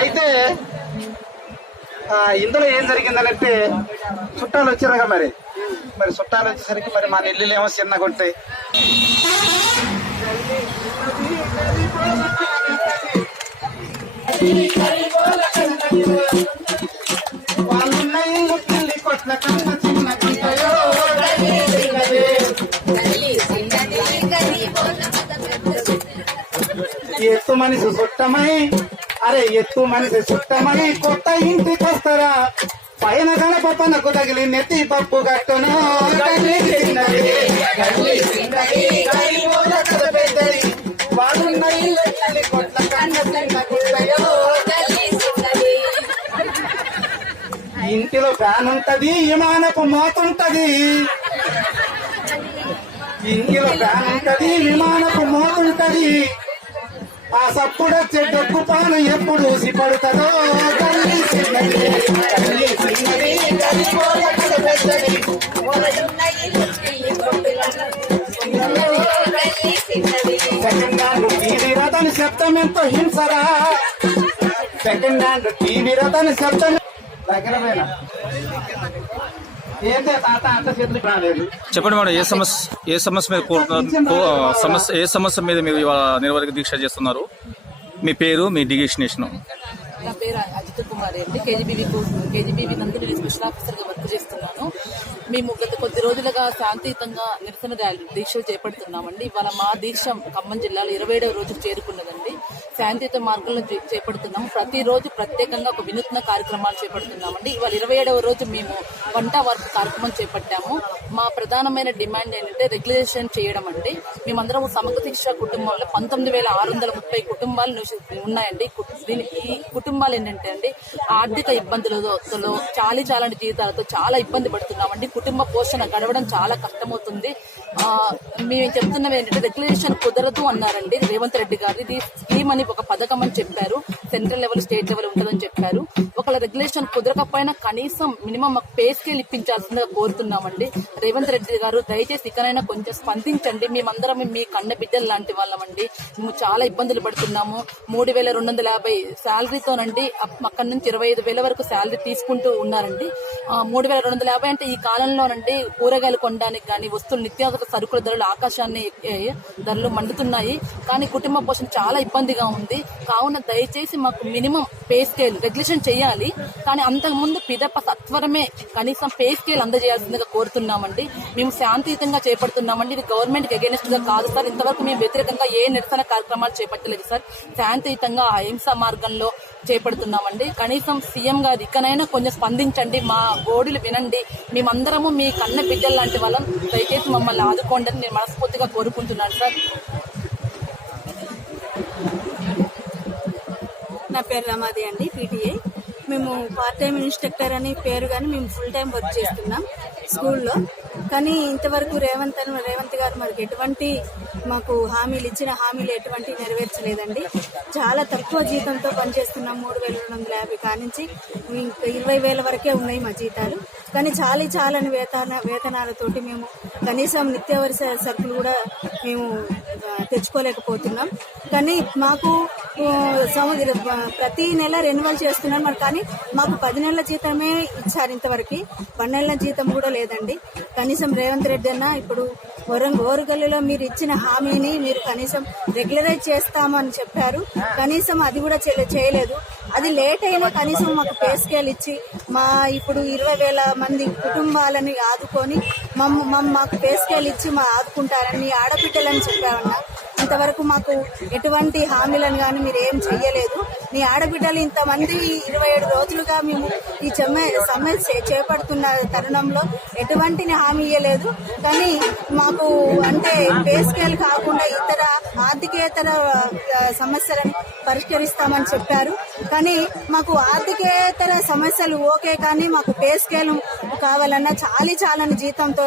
అయితే ఇందులో ఏం జరిగిందనంటే చుట్టాలు వచ్చారుగా మరి. మరి చుట్టాలు వచ్చేసరికి మరి మా నెల్లులు ఏమో చిన్నగా ఉంటాయి. ఎత్తు మనిషి చుట్టమై అరే ఎత్తు మనిషి చుట్టమై కొత్త ఇంటికి వస్తారా పైన గణపనకు తగిలి నెత్తి పప్పు కట్టును. వాళ్ళున్న ఇల్లు కొట్ల కన్న ఇంటిలో ఫ్యాన్ ఉంటది విమానపు మోతుంటది. ఇంటిలో ఫ్యాన్ ఉంటది విమానపు మోతుంటది. ఆ సప్పుడొచ్చే డొక్కు పాను ఎప్పుడు సిపడుతుందో తల్లి చిన్నది తల్లి చిన్నది తల్లి పెద్దది. సెకండ్ హ్యాండ్ టీవీ రథని శబ్దం ఎంతో హింసరా. సెకండ్ హ్యాండ్ టీవీ రథని శబ్దం దగ్గరమైన? చెప్పండి మేడం ఏ సమస్య ఏ సమస్య మీద సమస్య ఏ సమస్య మీద మీరు ఇవాళ నిర్వహణ దీక్ష చేస్తున్నారు? మీ పేరు మీ డిజిగ్నేషన్. నా పేరు అజిత్ కుమార్ అండి. కేజీబీవీ కేజీబీవీ నందు నేను స్పెషల్ ఆఫీసర్గా వర్క్ చేస్తున్నాను. మేము గత కొద్ది రోజులుగా శాంతియుతంగా నిరసన ర్యాలీ దీక్షలు చేపడుతున్నామండి. ఇవాళ మా దీక్ష ఖమ్మం జిల్లాలో ఇరవై ఏడవ రోజు చేరుకున్నదండి. శాంతియుత మార్గంలో చే- చేపడుతున్నాము. ప్రతిరోజు ప్రత్యేకంగా ఒక వినూత్న కార్యక్రమాలు చేపడుతున్నామండి. ఇవాళ ఇరవై ఏడవ రోజు మేము వంట వర్క్ కార్యక్రమం చేపట్టాము. మా ప్రధానమైన డిమాండ్ ఏంటంటే రెగ్యులేషన్ చేయడం అండి. మేమందరం సమగ్ర శిక్ష కుటుంబంలో పంతొమ్మిది వేల ఆరు వందల ముప్పై కుటుంబాలు ఉన్నాయండి. దీని ఈ కుటుంబాలు ఏంటంటే అండి ఆర్థిక ఇబ్బందులతో చాలీ చాలని జీవితాలతో చాలా ఇబ్బంది పడుతున్నామండి. కుటుంబ పోషణ గడవడం చాలా కష్టమవుతుంది. మేము చెప్తున్నవి ఏంటంటే రెగ్యులేషన్ కుదరదు అన్నారండి రేవంత్ రెడ్డి గారు. ఇది స్కీమ్ అని ఒక పథకం అని చెప్పారు. సెంట్రల్ లెవెల్ స్టేట్ లెవెల్ ఉంటుందని చెప్పారు. ఒకళ్ళ రెగ్యులేషన్ కుదరకపోయినా కనీసం మినిమం మాకు పే స్కేల్ ఇప్పించాల్సిందిగా కోరుతున్నామండి. రేవంత్ రెడ్డి గారు దయచేసి ఇకనైనా కొంచెం స్పందించండి. మేమందరం మీ కన్న బిడ్డలు లాంటి వాళ్ళమండి. మేము చాలా ఇబ్బందులు పడుతున్నాము. మూడు వేల రెండు వందల యాభై శాలరీతోనండి అక్కడి నుంచి ఇరవై ఐదు వేల వరకు శాలరీ తీసుకుంటూ ఉన్నారండి. మూడు వేల రెండు వందల యాభై అంటే ఈ కాలంలోనండి కూరగాయలు కొనడానికి కానీ వస్తువులు నిత్యావసర సరుకుల ధరలు ఆకాశాన్ని ధరలు మండుతున్నాయి. కానీ కుటుంబ పోషణ చాలా ఇబ్బంది ఇబ్బందిగా ఉంది. కావున దయచేసి మాకు మినిమం పే స్కేల్ రెగ్యులేషన్ చేయాలి. కానీ అంతకుముందు పిదప సత్వరమే కనీసం పే స్కేల్ అందజేయాల్సిందిగా కోరుతున్నామండి. మేము శాంతియుతంగా చేపడుతున్నామండి. ఇది గవర్నమెంట్కి అగేనెస్ట్గా కాదు సార్. ఇంతవరకు మేము వ్యతిరేకంగా ఏ నిరసన కార్యక్రమాలు చేపట్టలేదు సార్. శాంతియుతంగా అహింస మార్గంలో చేపడుతున్నామండి. కనీసం సీఎం గారు ఇకనైనా కొంచెం స్పందించండి. మా గోడులు వినండి. మేమందరము మీ కన్న బిడ్డలు లాంటి వాళ్ళం. దయచేసి మమ్మల్ని ఆదుకోండి అని నేను మనస్ఫూర్తిగా కోరుకుంటున్నాను సార్. నా పేరు రమాది అండి పీటీఏ మేము పార్ట్ టైం ఇన్స్ట్రక్టర్ అని పేరు కానీ మేము ఫుల్ టైం వర్క్ చేస్తున్నాం స్కూల్లో. కానీ ఇంతవరకు రేవంత్ రేవంత్ గారు మనకి ఎటువంటి మాకు హామీలు ఇచ్చిన హామీలు ఎటువంటి నెరవేర్చలేదండి. చాలా తక్కువ జీతంతో పనిచేస్తున్నాం మూడు వేల రెండు వందల యాభై కానించి. ఇరవై వేల వరకే ఉన్నాయి మా జీతాలు. కానీ చాలి చాలని వేతన వేతనాలతోటి మేము కనీసం నిత్యావసర సరుకులు కూడా మేము తెచ్చుకోలేకపోతున్నాం. కానీ మాకు ప్రతి నెల రెన్యువల్ చేస్తున్నాను మరి కానీ మాకు పది నెలల జీతమే ఇచ్చారు ఇంతవరకు. పన్నెండు నెలల జీతం కూడా లేదండి. కనీసం రేవంత్ రెడ్డి అన్న ఇప్పుడు వరంగ ఓరుగల్లులో మీరు ఇచ్చిన హామీని మీరు కనీసం రెగ్యులరైజ్ చేస్తామని చెప్పారు. కనీసం అది కూడా చేయలేదు. అది లేట్ అయినా కనీసం మాకు పే స్కేల్ ఇచ్చి మా ఇప్పుడు ఇరవై వేల మంది కుటుంబాలని ఆదుకొని మమ్మ మాకు పే స్కేల్ ఇచ్చి మా ఆదుకుంటారని మీ ఆడబిడ్డలని చెప్పామన్నా ఇంతవరకు మాకు ఎటువంటి హామీలను కానీ మీరు ఏం చెయ్యలేదు. మీ ఆడబిడ్డలు ఇంతమంది ఇరవై ఏడు రోజులుగా మేము ఈ చెమ్మె సమ్మె చేపడుతున్న తరుణంలో ఎటువంటి హామీ ఇవ్వలేదు కానీ మాకు అంటే పే స్కేల్ కాకుండా ఇతర ఆర్థికేతర సమస్యలను పరిష్కరిస్తామని చెప్పారు. కానీ మాకు ఆర్థికేతర సమస్యలు ఓకే కానీ మాకు పే స్కేల్ కావాలన్నా చాలీ చాలని జీతంతో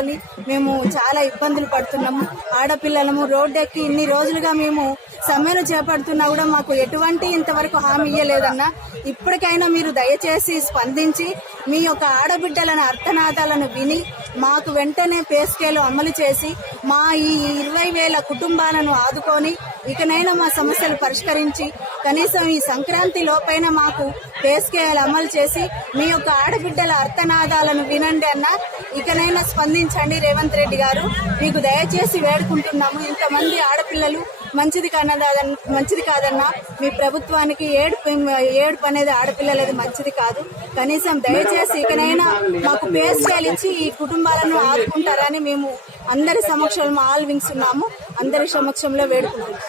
మేము చాలా ఇబ్బందులు పడుతున్నాము. ఆడపిల్లలము రోడ్డెక్కి ఇన్ని రోజులుగా మేము సమ్మెను చేపడుతున్నా కూడా మాకు ఎటువంటి ఇంతవరకు హామీ ఇయ్యలేదన్నా ఇప్పటికైనా మీరు దయచేసి స్పందించి మీ యొక్క ఆడబిడ్డలను అర్థనాదాలను విని మాకు వెంటనే పేస్కేలు అమలు చేసి మా ఈ ఇరవై వేల కుటుంబాలను ఆదుకొని ఇకనైనా మా సమస్యలు పరిష్కరించి కనీసం ఈ సంక్రాంతి లోపైన మాకు పేస్కేలు అమలు చేసి మీ యొక్క ఆడబిడ్డల అర్థనాదాలను వినండి అన్న ఇకనైనా స్పందించండి రేవంత్ రెడ్డి గారు. మీకు దయచేసి వేడుకుంటున్నాము. ఇంతమంది ఆడపిల్లలు మంచిది కాదన్న మంచిది కాదన్నా మీ ప్రభుత్వానికి ఏడుపు ఏడుపు అనేది ఆడపిల్లలది మంచిది కాదు. కనీసం దయచేసి ఇకనైనా మాకు పే ఇచ్చి ఈ కుటుంబాలను ఆదుకుంటారని మేము అందరి సమక్షంలో ఆల్వింగ్స్ ఉన్నాము అందరి సమక్షంలో వేడుకుంటున్నాము